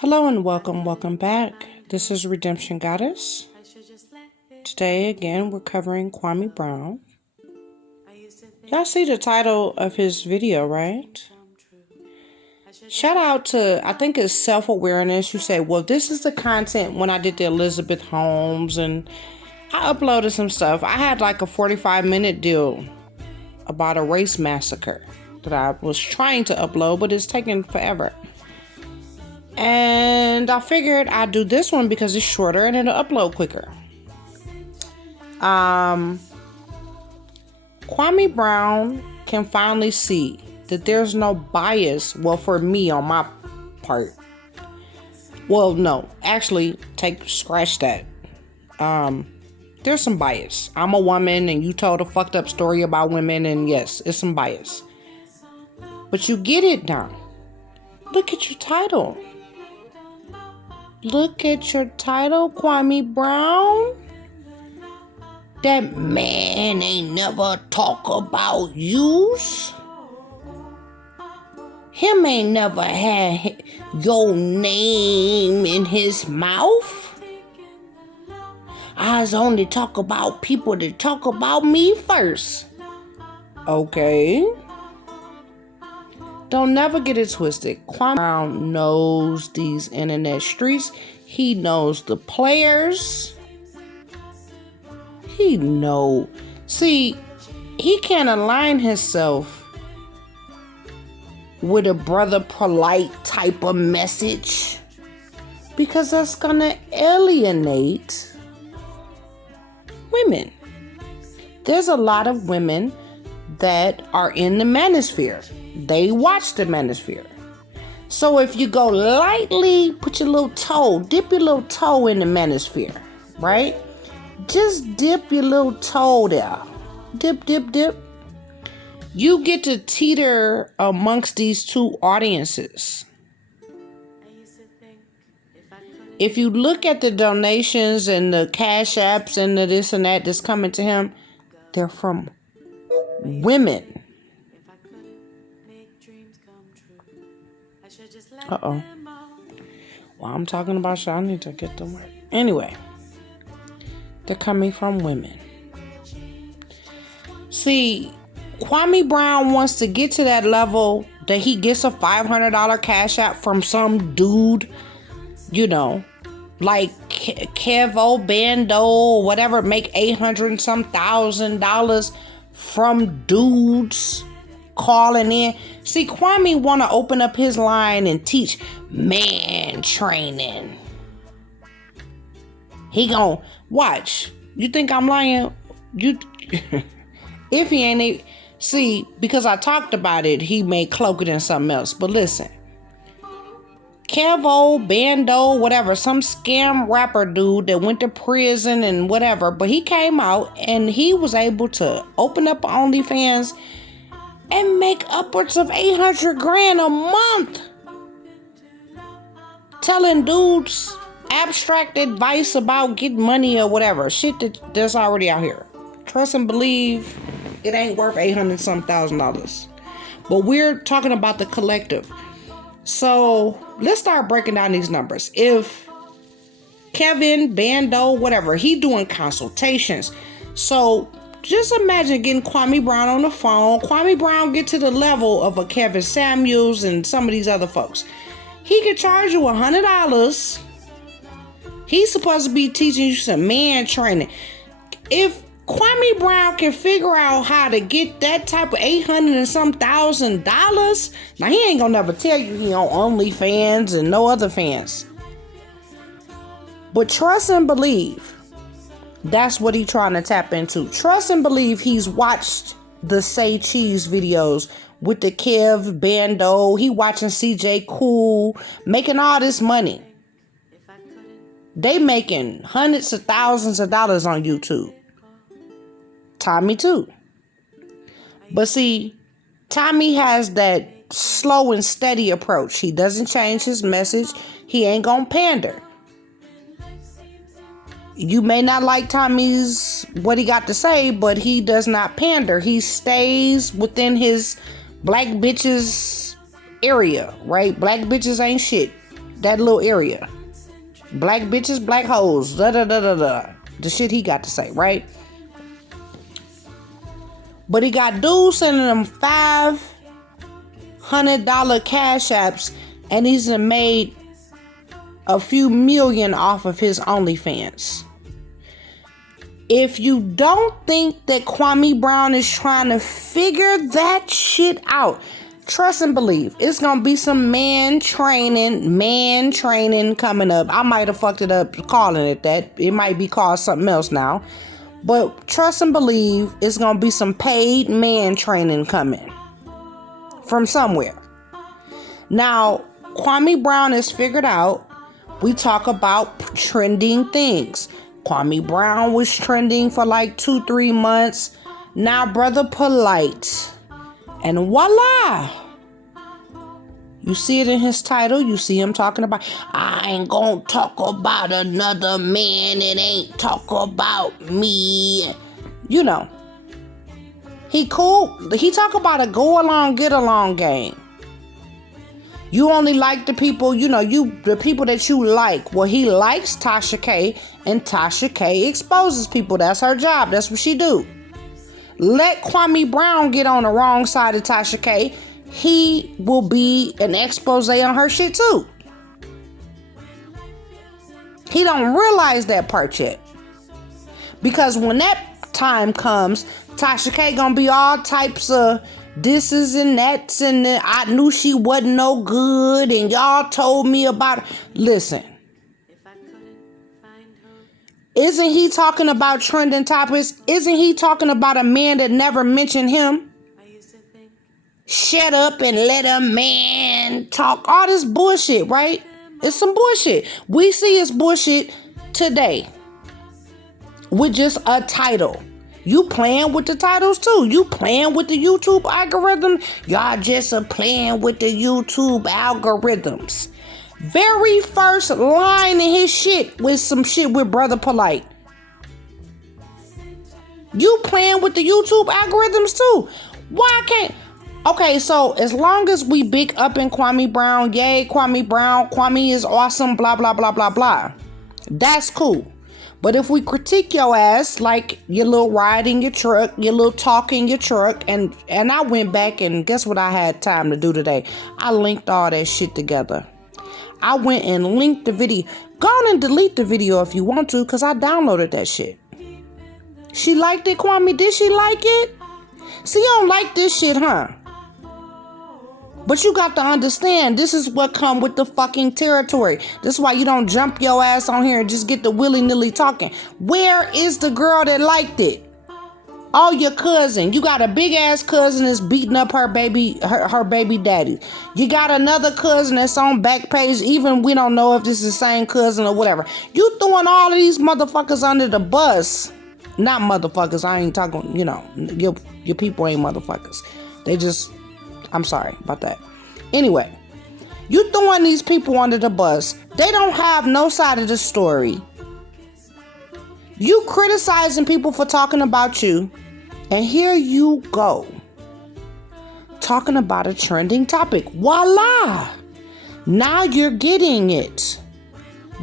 Hello and welcome back. This is Redemption Goddess. Today again we're covering Kwame Brown. Y'all see the title of his video, right? Shout out to, I think it's Self-Awareness. You say, well, this is the content when I did the Elizabeth Holmes and I uploaded some stuff. I had like a 45-minute deal about a race massacre that I was trying to upload, but it's taking forever. And I figured I'd do this one because it's shorter and it'll upload quicker. Kwame Brown can finally see that there's no bias. Well, for me, on my part. Well, no, actually, scratch that. There's some bias. I'm a woman and you told a fucked up story about women, and yes, it's some bias. But you get it now. Look at your title. Look at your title, Kwame Brown. That man ain't never talk about yous. Him ain't never had your name in his mouth. I's only talk about people that talk about me first. Okay. Don't never get it twisted. Kwame Brown knows these internet streets. He knows the players. See, he can't align himself with a Brotha Pollight type of message because that's gonna alienate women. There's a lot of women that are in the manosphere. They watch the manosphere. So if you go lightly, put your little toe, dip your little toe in the manosphere, right? Just dip your little toe there. Dip, dip, dip. You get to teeter amongst these two audiences. If you look at the donations and the CASHAPPs and the this and that that's coming to him, they're from women. Uh-oh. Well, I'm talking about shit. I need to get to work. Anyway, they're coming from women. See, Kwame Brown wants to get to that level that he gets a $500 cash app from some dude, you know, like Kevo, Bando, or whatever, make $800 and some $1,000 from dudes calling in. See, Kwame want to open up his line and teach man training. He gon' watch. You think I'm lying? If he ain't, see, because I talked about it, he may cloak it in something else. But listen, Kevo, Bando, whatever, some scam rapper dude that went to prison and whatever, but he came out and he was able to open up OnlyFans and make upwards of $800,000 a month, telling dudes abstract advice about getting money or whatever shit that's already out here. Trust and believe it ain't worth $800 some $1,000, but we're talking about the collective. So let's start breaking down these numbers. If Kevin, Bando, whatever, he doing consultations. So just imagine getting Kwame Brown on the phone. Kwame Brown get to the level of a Kevin Samuels and some of these other folks. He could charge you $100. He's supposed to be teaching you some man training. If Kwame Brown can figure out how to get that type of $800 and some $1,000, now he ain't gonna never tell you he on OnlyFans and no other fans. But trust and believe, that's what he trying to tap into. Trust and believe he's watched the Say Cheese videos with the Kev, Bando. He watching CJ Cool making all this money. They making hundreds of thousands of dollars on YouTube. Tommy too. But see, Tommy has that slow and steady approach. He doesn't change his message. He ain't gonna pander. You may not like Tommy's what he got to say, but he does not pander. He stays within his black bitches area, right? Black bitches ain't shit. that little area. Black bitches, black hoes, da da da da da. The shit he got to say, right? But he got dudes sending him $500 cash apps, and he's made a few million off of his OnlyFans. If you don't think that Kwame Brown is trying to figure that shit out, trust and believe, it's gonna be some man training coming up. I might have fucked it up calling it that. It might be called something else now. But trust and believe, it's gonna be some paid man training coming from somewhere. Now, Kwame Brown has figured out, we talk about trending things. Kwame Brown was trending for like 2-3 months. Now Brotha Pollight. And voila! You see it in his title. You see him talking about, I ain't gonna talk about another man. It ain't talk about me. You know. He cool. He talk about a go along, get along game. You only like the people, the people that you like. Well, he likes Tasha K, and Tasha K exposes people. That's her job. That's what she do. Let Kwame Brown get on the wrong side of Tasha K. He will be an expose on her shit too. He don't realize that part yet. Because when that time comes, Tasha K gonna be all types of thises and that's, and I knew she wasn't no good, and y'all told me about. Listen, isn't he talking about trending topics? Isn't he talking about a man that never mentioned him? Shut up and let a man talk. All this bullshit, right? It's some bullshit. We see it's bullshit today with just a title. You playing with the titles too. You playing with the YouTube algorithm. Y'all just are playing with the YouTube algorithms. Very first line in his shit with some shit with Brotha Pollight. You playing with the YouTube algorithms too. Why can't... Okay, so as long as we big up in Kwame Brown, yay, Kwame Brown, Kwame is awesome, blah, blah, blah, blah, blah. That's cool. But if we critique your ass, like your little ride in your truck, your little talk in your truck, and I went back and guess what I had time to do today? I linked all that shit together. I went and linked the video. Go on and delete the video if you want to, because I downloaded that shit. She liked it, Kwame? Did she like it? See, you don't like this shit, huh? But you got to understand, this is what come with the fucking territory. This is why you don't jump your ass on here and just get the willy-nilly talking. Where is the girl that liked it? Oh, your cousin. You got a big-ass cousin that's beating up her baby daddy. You got another cousin that's on Backpage. Even we don't know if this is the same cousin or whatever. You throwing all of these motherfuckers under the bus. Not motherfuckers. I ain't talking, your people ain't motherfuckers. They just... I'm sorry about that. Anyway, you throwing these people under the bus. They don't have no side of the story. You criticizing people for talking about you. And here you go. Talking about a trending topic. Voila. Now you're getting it.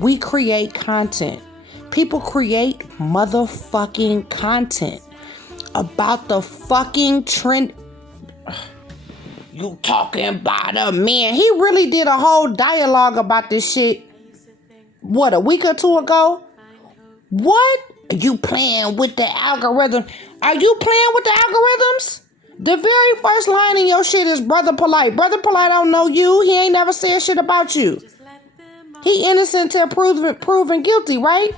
We create content. People create motherfucking content about the fucking trend. You talking about a man. He really did a whole dialogue about this shit. What, a week or two ago? What? You playing with the algorithm? Are you playing with the algorithms? The very first line in your shit is Brotha Pollight. Brotha Pollight don't know you. He ain't never said shit about you. He innocent till proven guilty, right?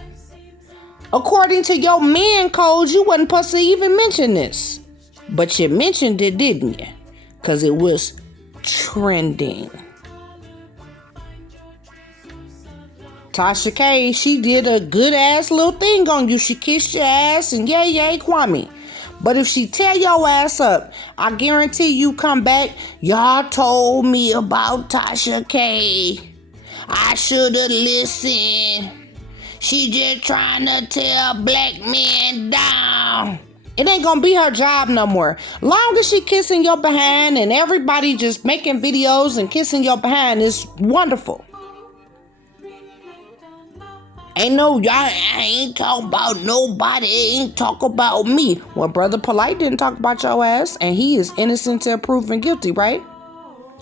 According to your man codes, you wasn't supposed to even mention this. But you mentioned it, didn't you? Because it was trending. Tasha K, she did a good ass little thing on you. She kissed your ass and yay, Kwame. But if she tear your ass up, I guarantee you come back. Y'all told me about Tasha K. I should have listened. She just trying to tear black men down. It ain't gonna be her job no more. Long as she kissing your behind and everybody just making videos and kissing your behind is wonderful. Ain't no, y'all, I ain't talking about nobody, ain't talk about me. Well, Brother Polite didn't talk about your ass, and he is innocent till proven guilty, right?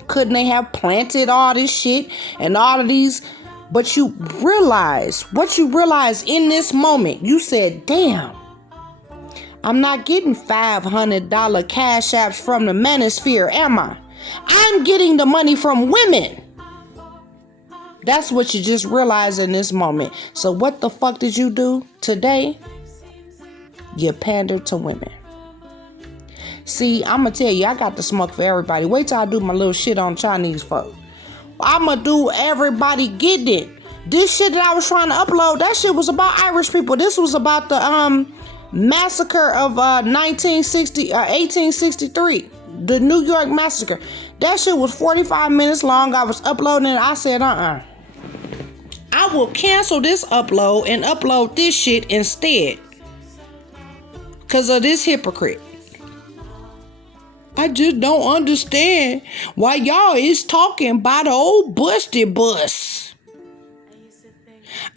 Couldn't they have planted all this shit and all of these? But you realize, what you realize in this moment, you said, damn, I'm not getting $500 cash apps from the manosphere, am I? I'm getting the money from women. That's what you just realized in this moment. So what the fuck did you do today? You pandered to women. See, I'm going to tell you, I got the smoke for everybody. Wait till I do my little shit on Chinese folk. I'm going to do everybody getting it. This shit that I was trying to upload, that shit was about Irish people. This was about the massacre of 1863. The New York massacre. That shit was 45 minutes long. I was uploading it. I said, I will cancel this upload and upload this shit instead. Because of this hypocrite. I just don't understand why y'all is talking about the old busted bus.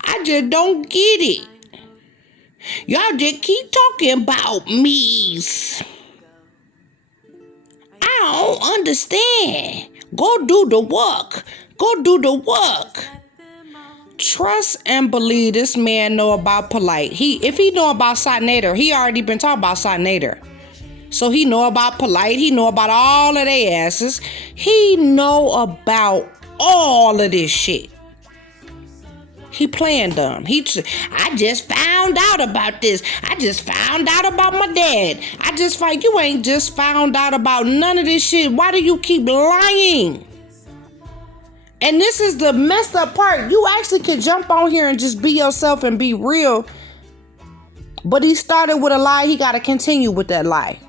I just don't get it. Y'all just keep talking about me's. I don't understand. Go do the work. Go do the work. Trust and believe this man know about Polite. If he know about Sinator, he already been talking about Sinator. So he know about Polite. He know about all of their asses. He know about all of this shit. He playing dumb. I just found out about this. I just found out about my dad. You ain't just found out about none of this shit. Why do you keep lying? And this is the messed up part. You actually could jump on here and just be yourself and be real. But he started with a lie. He got to continue with that lie.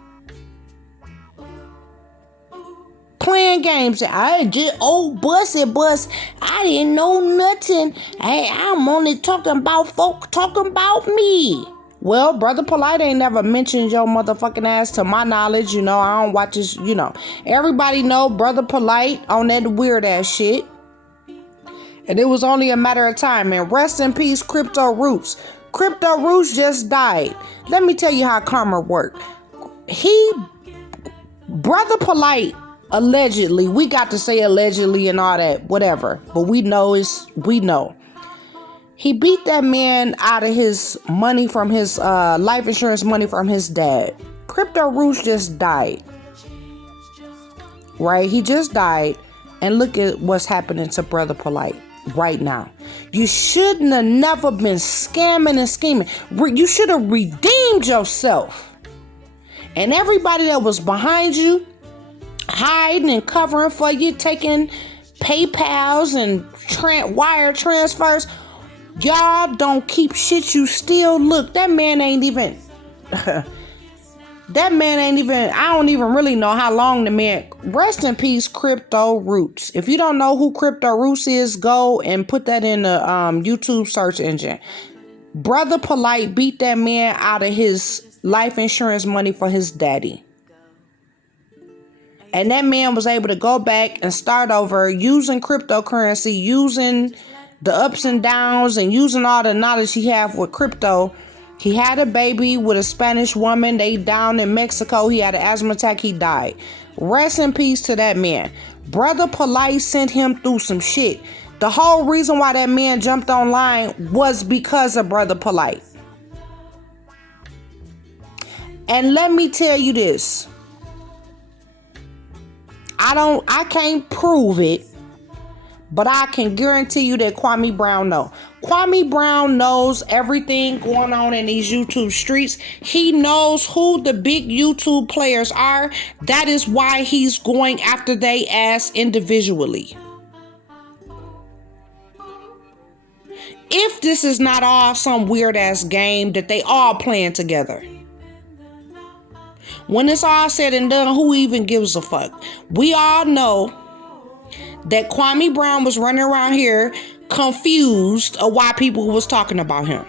Playing games. I just old busted bus. I didn't know nothing. I'm only talking about folk talking about me. Well, Brother Polite ain't never mentioned your motherfucking ass to my knowledge. You know, I don't watch this, you know. Everybody know Brother Polite on that weird ass shit. And it was only a matter of time. And rest in peace, Crypto Roots. Crypto Roots just died. Let me tell you how karma worked. Brother Polite, allegedly, we got to say allegedly and all that, whatever. But we know. He beat that man out of his money from his life insurance money from his dad. Crypto Roots just died. Right? He just died. And look at what's happening to Brother Polite right now. You shouldn't have never been scamming and scheming. You should have redeemed yourself. And everybody that was behind you, hiding and covering for you, taking PayPals and wire transfers, y'all don't keep shit you steal. Look, that man ain't even I don't even really know how long the man. Rest in peace, Crypto Roots. If you don't know who Crypto Roots is, go and put that in the YouTube search engine. Brother Polite beat that man out of his life insurance money for his daddy. And that man was able to go back and start over using cryptocurrency, using the ups and downs and using all the knowledge he had with crypto. He had a baby with a Spanish woman. They down in Mexico. He had an asthma attack. He died. Rest in peace to that man. Brother Polite sent him through some shit. The whole reason why that man jumped online was because of Brother Polite. And let me tell you this. I can't prove it, but I can guarantee you that KWAME Brown knows. KWAME Brown knows everything going on in these YouTube streets. He knows who the big YouTube players are. That is why he's going after they ass individually. If this is not all some weird ass game that they all playing together. When it's all said and done, who even gives a fuck? We all know that KWAME Brown was running around here confused of why people was talking about him.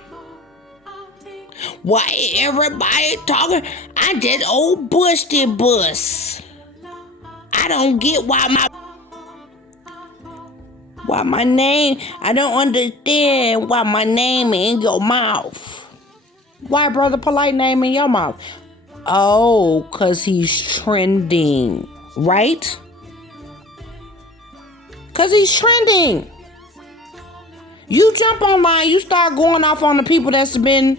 Why everybody talking? I just old busted bus. I don't get why Why my name? I don't understand why my name in your mouth. Why Brother Polite name in your mouth? Oh, because he's trending, right? Because he's trending. You jump online, you start going off on the people that's been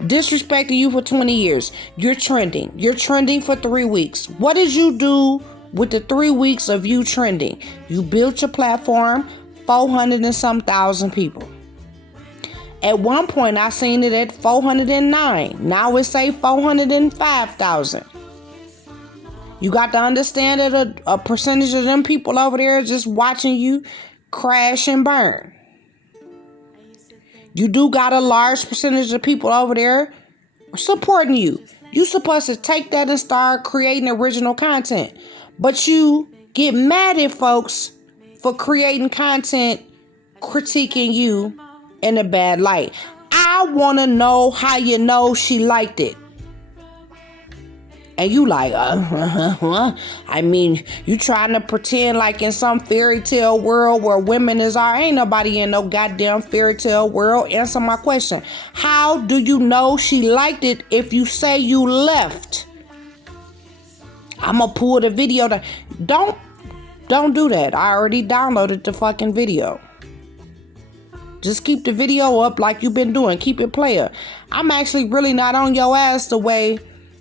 disrespecting you for 20 years. You're trending. You're trending for 3 weeks. What did you do with the 3 weeks of you trending? You built your platform, 400 and some thousand people. At one point, I seen it at 409. Now it say 405,000. You got to understand that a percentage of them people over there is just watching you crash and burn. You do got a large percentage of people over there supporting you. You supposed to take that and start creating original content. But you get mad at folks for creating content critiquing you in a bad light. I want to know how you know she liked it. And you like, I mean, you trying to pretend like in some fairy tale world where women is our, ain't nobody in no goddamn fairy tale world. Answer my question. How do you know she liked it if you say you left? I'm gonna pull the video. Don't do that. I already downloaded the fucking video. Just keep the video up like you've been doing. Keep it player. I'm actually really not on your ass the way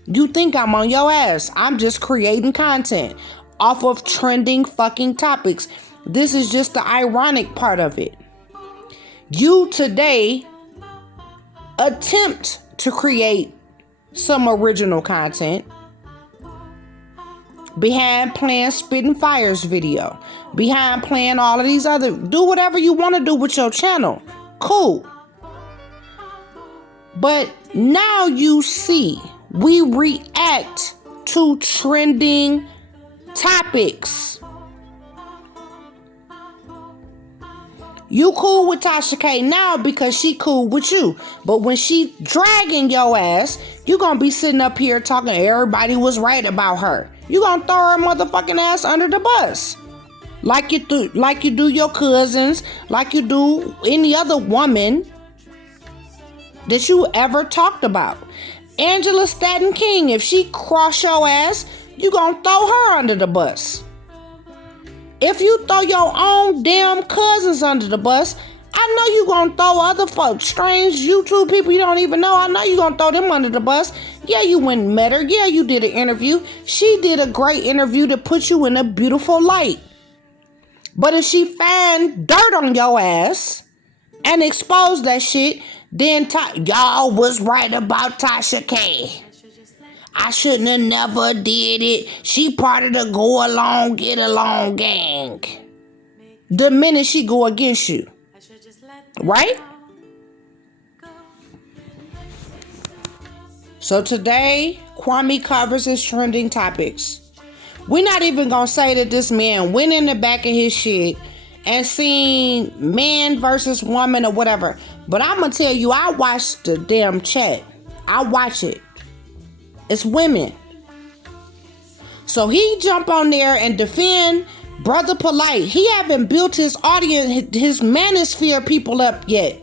you think I'm on your ass. I'm just creating content off of trending fucking topics. This is just the ironic part of it. You today attempt to create some original content behind playing Spitting Fires video, behind playing all of these other, do whatever you want to do with your channel. Cool. But now you see, we react to trending topics. You cool with Tasha K now because she cool with you. But when she dragging your ass, you gonna be sitting up here talking everybody was right about her. You gonna throw her motherfucking ass under the bus. Like you do your cousins, like you do any other woman that you ever talked about. Angela Staten King, if she cross your ass, you gonna throw her under the bus. If you throw your own damn cousins under the bus, I know you gonna throw other folks, strange YouTube people you don't even know. I know you gonna throw them under the bus. Yeah, you went and met her. Yeah, you did an interview. She did a great interview to put you in a beautiful light. But if she find dirt on your ass and expose that shit, then y'all was right about Tasha K. I shouldn't have never did it. She part of the go along, get along gang. The minute she go against you. Right? So today, KWAME Covers is trending topics. We're not even going to say that this man went in the back of his shit and seen man versus woman or whatever. But I'm going to tell you, I watched the damn chat. I watch it. It's women. So he jump on there and defend Brother Polite. He haven't built his audience, his manosphere people up yet.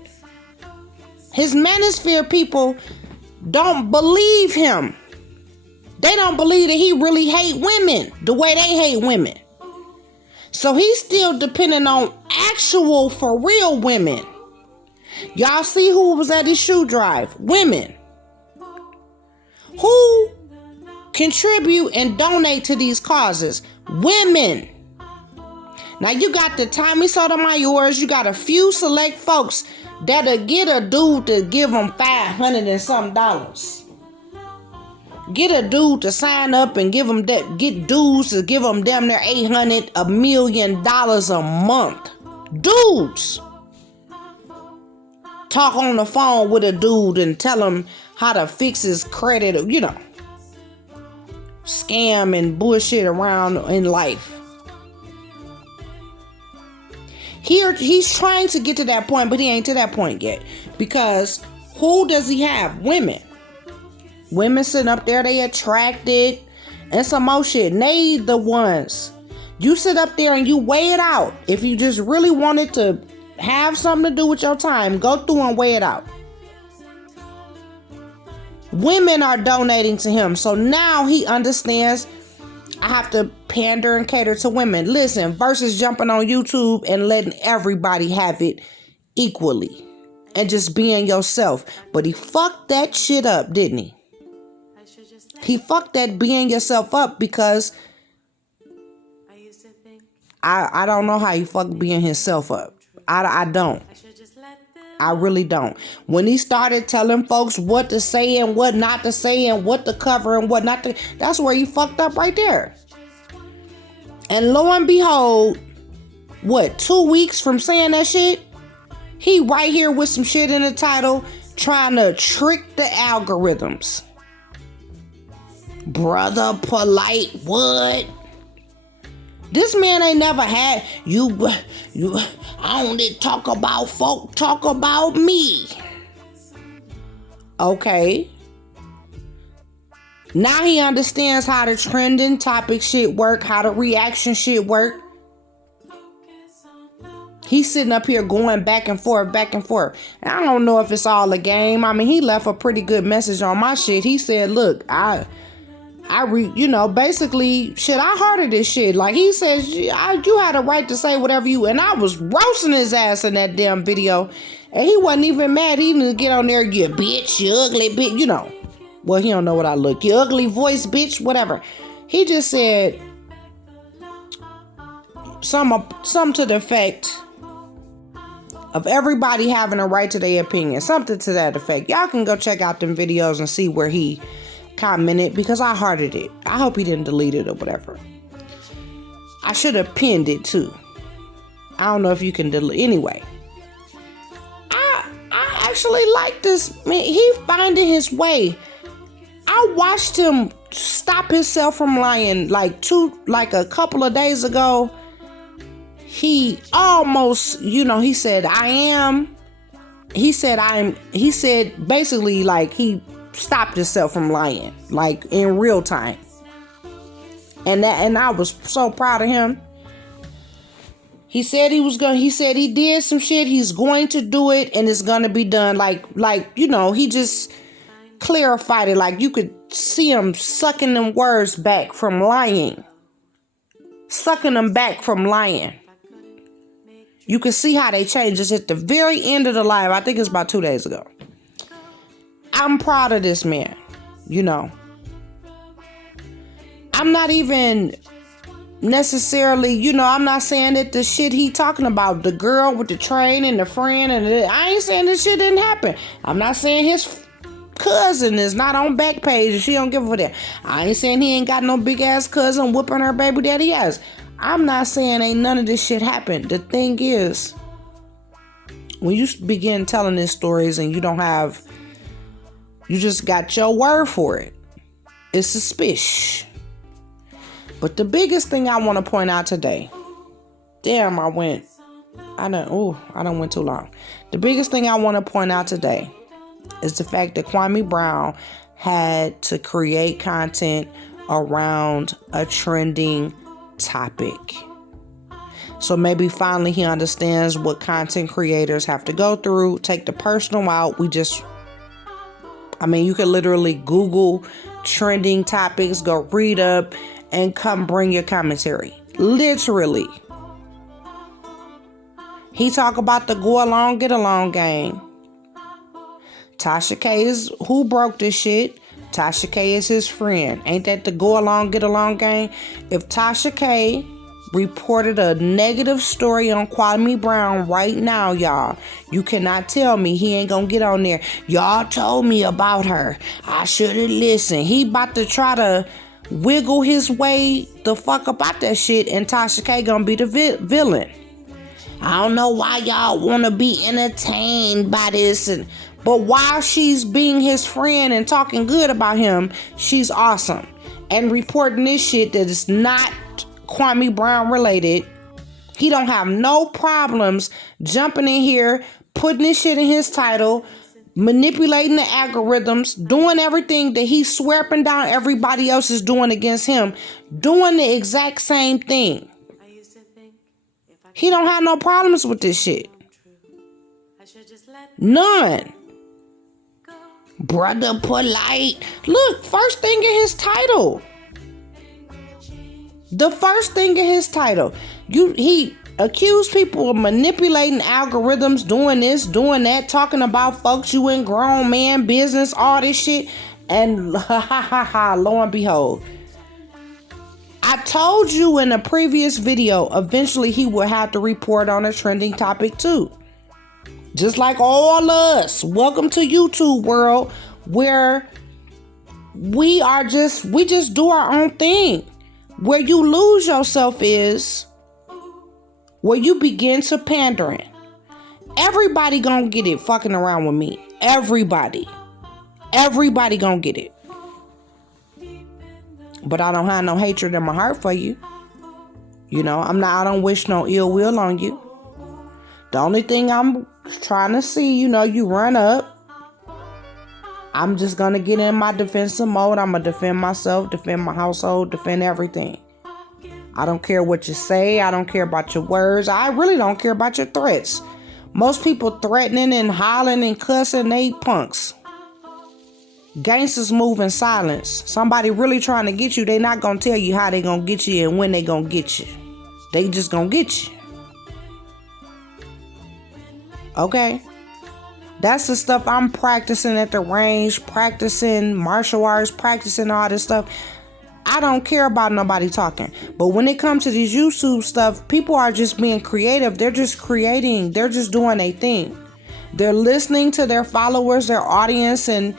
His manosphere people don't believe him. They don't believe that he really hate women the way they hate women. So he's still depending on actual, for real women. Y'all see who was at his shoe drive? Women. Who contribute and donate to these causes? Women. Now you got the Tommy Sotomayor's, you got a few select folks that'll get a dude to give them $500 and some dollars. Get a dude to sign up and give them that. Get dudes to give them damn near $800, $1 million a month. Dudes. Talk on the phone with a dude and tell him how to fix his credit, you know. Scam and bullshit around in life. Here, he's trying to get to that point, but he ain't to that point yet. Because who does he have? Women. Women sitting up there, they attracted and some more shit. They the ones You sit up there and you weigh it out. If you just really wanted to have something to do with your time, go through and weigh it out. Women are donating to him. So now he understands I have to pander and cater to women. Listen, versus jumping on YouTube and letting everybody have it equally and just being yourself. But he fucked that shit up, didn't he? He fucked that being yourself up because I don't know how he fucked being himself up. I don't. I really don't. When he started telling folks what to say and what not to say and what to cover and what not to, that's where he fucked up right there. And lo and behold, 2 weeks from saying that shit, he right here with some shit in the title trying to trick the algorithms. Brother Polite, what? This man ain't never had you. I only talk about folk, talk about me. Okay. Now he understands how the trending topic shit work, how the reaction shit work. He's sitting up here going back and forth, back and forth. And I don't know if it's all a game. I mean, he left a pretty good message on my shit. He said, look, basically, shit, I hearted this shit. Like, he says, you had a right to say whatever you, and I was roasting his ass in that damn video, and he wasn't even mad. He didn't get on there, you bitch, you ugly bitch, Well, he don't know what I look. You ugly voice, bitch, whatever. He just said some to the effect of everybody having a right to their opinion. Something to that effect. Y'all can go check out them videos and see where he commented, because I hearted it. I hope he didn't delete it or whatever. I should have pinned it too. I don't know if you can delete. Anyway, I actually like this man. He finding his way. I watched him stop himself from lying like a couple of days ago. He almost, he said I am. He said basically like he stopped himself from lying, like in real time. And I was so proud of him. He said he said he did some shit, he's going to do it, and it's gonna be done. He just clarified it. Like, you could see him sucking them words back from lying. Sucking them back from lying. You can see how they changed. It's at the very end of the live. I think it's about 2 days ago. I'm proud of this man, I'm not even necessarily, I'm not saying that the shit he talking about, the girl with the train and the friend, I ain't saying this shit didn't happen. I'm not saying his cousin is not on Backpage and she don't give a damn. I ain't saying he ain't got no big ass cousin whooping her baby daddy ass. I'm not saying ain't none of this shit happened. The thing is, when you begin telling these stories and you just got your word for it, it's suspicious. But the biggest thing I want to point out today, I done went too long. The biggest thing I want to point out today is the fact that KWAME Brown had to create content around a trending topic. So maybe finally he understands what content creators have to go through. Take the personal out. You could literally Google trending topics, go read up, and come bring your commentary. Literally. He talk about the go along, get along game. Tasha K is who broke this shit. Tasha K is his friend. Ain't that the go along, get along game? If Tasha K reported a negative story on KWAME Brown right now, y'all, you cannot tell me he ain't gonna get on there. Y'all told me about her. I should have listened. He about to try to wiggle his way the fuck about that shit, and Tasha K gonna be the villain. I don't know why y'all want to be entertained by this, but while she's being his friend and talking good about him, she's awesome and reporting this shit that is not KWAME Brown related. He don't have no problems jumping in here, putting this shit in his title, manipulating the algorithms, doing everything that he swear up and down everybody else is doing against him, doing the exact same thing. He don't have no problems with this shit. None. Brother Polite. Look, first thing in his title. The first thing in his title. He accused people of manipulating algorithms, doing this, doing that, talking about folks you in grown man business, all this shit. And lo and behold, I told you in a previous video, eventually he will have to report on a trending topic too. Just like all of us. Welcome to YouTube world, where we just do our own thing. Where you lose yourself is where you begin to pandering. Everybody gonna get it fucking around with me. Everybody gonna get it. But I don't have no hatred in my heart for you. You know, I don't wish no ill will on you. The only thing I'm trying to see, you know, you run up. I'm just gonna get in my defensive mode. I'm gonna defend myself, defend my household, defend everything. I don't care what you say. I don't care about your words. I really don't care about your threats. Most people threatening and hollering and cussing, they punks. Gangsters move in silence. Somebody really trying to get you, they not gonna tell you how they gonna get you and when they gonna get you. They just gonna get you. Okay? That's the stuff I'm practicing at the range, practicing martial arts, practicing all this stuff. I don't care about nobody talking. But when it comes to this YouTube stuff, people are just being creative. They're just creating. They're just doing a thing. They're listening to their followers, their audience, and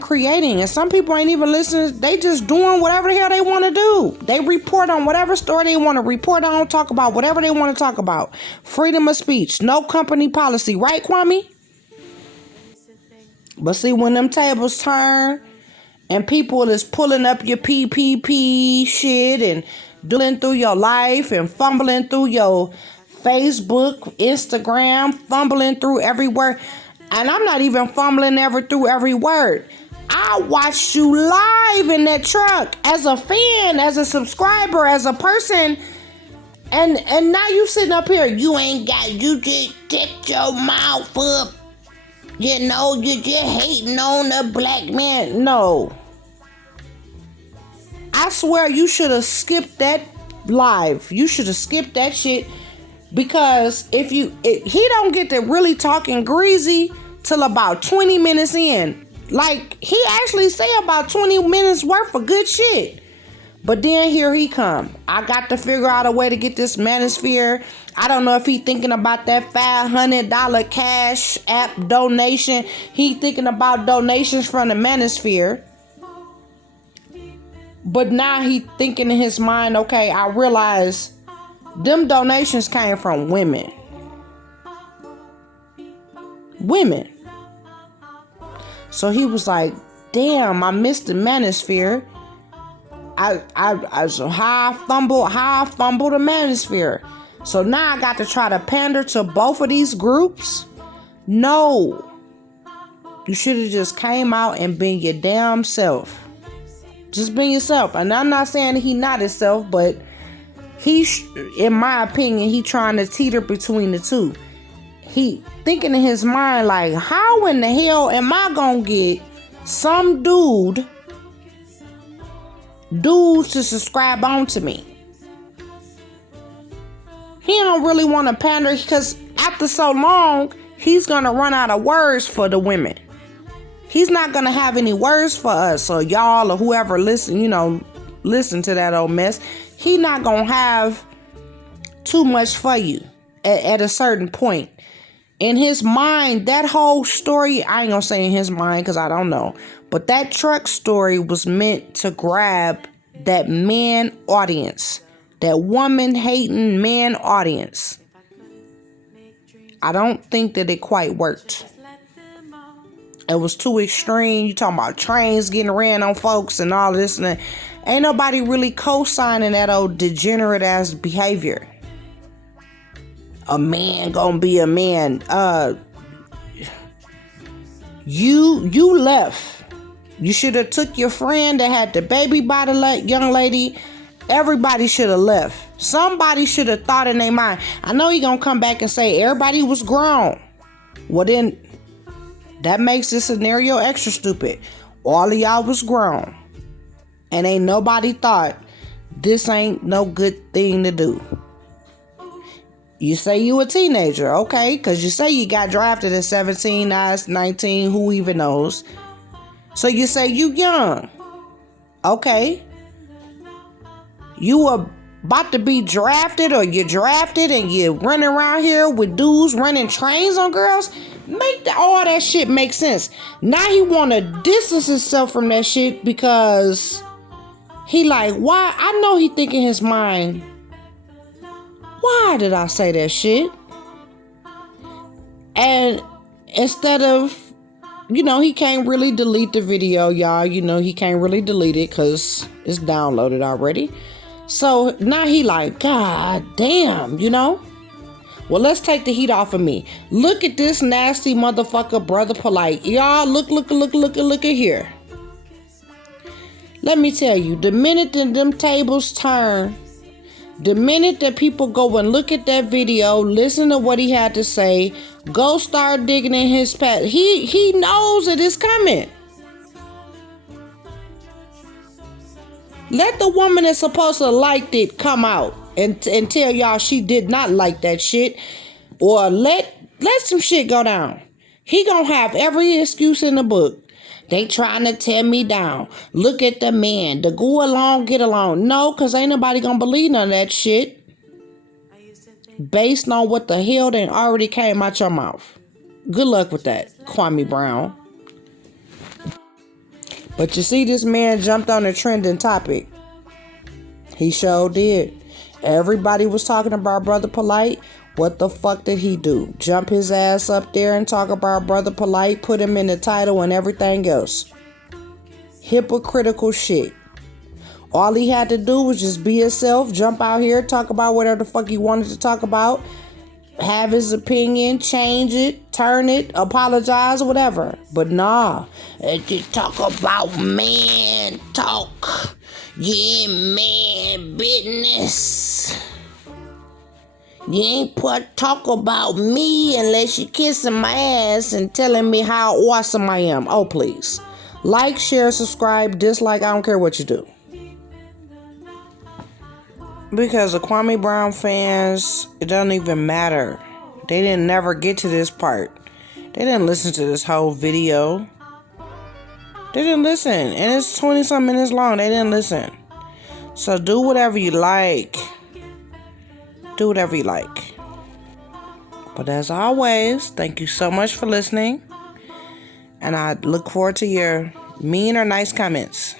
creating. And some people ain't even listening. They just doing whatever the hell they want to do. They report on whatever story they want to report on, talk about whatever they want to talk about. Freedom of speech. No company policy. Right, Kwame? But see, when them tables turn and people is pulling up your PPP shit and doing through your life and fumbling through your Facebook, Instagram, fumbling through every word. And I'm not even fumbling through every word. I watched you live in that truck as a fan, as a subscriber, as a person. And now you sitting up here. You just get your mouth up. You know, you just hating on the black man. No. I swear you should have skipped that live. You should have skipped that shit. Because he don't get to really talking greasy till about 20 minutes in. Like, he actually say about 20 minutes worth of good shit. But then here he come. I got to figure out a way to get this manosphere. I don't know if he thinking about that $500 cash app donation. He thinking about donations from the manosphere. But now he thinking in his mind, okay, I realize them donations came from women. Women. So he was like, damn, I missed the manosphere. So how I fumbled the manosphere. So now I got to try to pander to both of these groups? No. You should have just came out and been your damn self. Just be yourself. And I'm not saying he not himself, but in my opinion, he trying to teeter between the two. He thinking in his mind like, how in the hell am I gonna get some dude to subscribe on to me? He don't really want to pander because after so long, he's gonna run out of words for the women. He's not gonna have any words for us. So y'all or whoever listen to that old mess. He not gonna have too much for you at a certain point. In his mind, that whole story, I ain't gonna say in his mind because I don't know. But that truck story was meant to grab that man audience. That woman hating man audience. I don't think that it quite worked. It was too extreme. You talking about trains getting ran on folks and all this and that. Ain't nobody really co-signing that old degenerate ass behavior. A man gonna be a man. You left. You should have took your friend that had the baby by the young lady Everybody should have left. Somebody should have thought in their mind. I know he gonna come back and say everybody was grown. Well then, that makes this scenario extra stupid. All of y'all was grown. And ain't nobody thought this ain't no good thing to do. You say you a teenager, okay? Because you say you got drafted at 17, now it's 19, who even knows? So you say you young. Okay. You about to be drafted, or you drafted and you running around here with dudes running trains on girls? Make all that shit make sense. Now he want to distance himself from that shit because he like, why? I know he think in his mind, why did I say that shit? And instead of, he can't really delete the video, y'all. He can't really delete it because it's downloaded already. So now he like, God damn, Well, let's take the heat off of me. Look at this nasty motherfucker, Brother Polite. Y'all, look at here. Let me tell you, the minute that them tables turn, the minute that people go and look at that video, listen to what he had to say, go start digging in his past, he knows that it's coming. Let the woman that's supposed to like it come out and tell y'all she did not like that shit, or let some shit go down. He gonna have every excuse in the book. They trying to tear me down. Look at the man. The go along, get along. No, because ain't nobody gonna believe none of that shit based on what the hell that already came out your mouth. Good luck with that, KWAME Brown. But you see, this man jumped on a trending topic. He sure did. Everybody was talking about Brother Polite. What the fuck did he do? Jump his ass up there and talk about Brother Polite, put him in the title and everything else. Hypocritical shit. All he had to do was just be himself, jump out here, talk about whatever the fuck he wanted to talk about, have his opinion, change it, turn it, apologize, or whatever. But nah, you talk about man talk. Yeah, man business. You ain't talk about me unless you kissing my ass and telling me how awesome I am. Oh, please. Like, share, subscribe, dislike, I don't care what you do. Because the KWAME Brown fans, it doesn't even matter. They didn't never get to this part. They didn't listen to this whole video. They didn't listen. And it's 20-something minutes long. They didn't listen. So do whatever you like. Do whatever you like. But as always, thank you so much for listening. And I look forward to your mean or nice comments.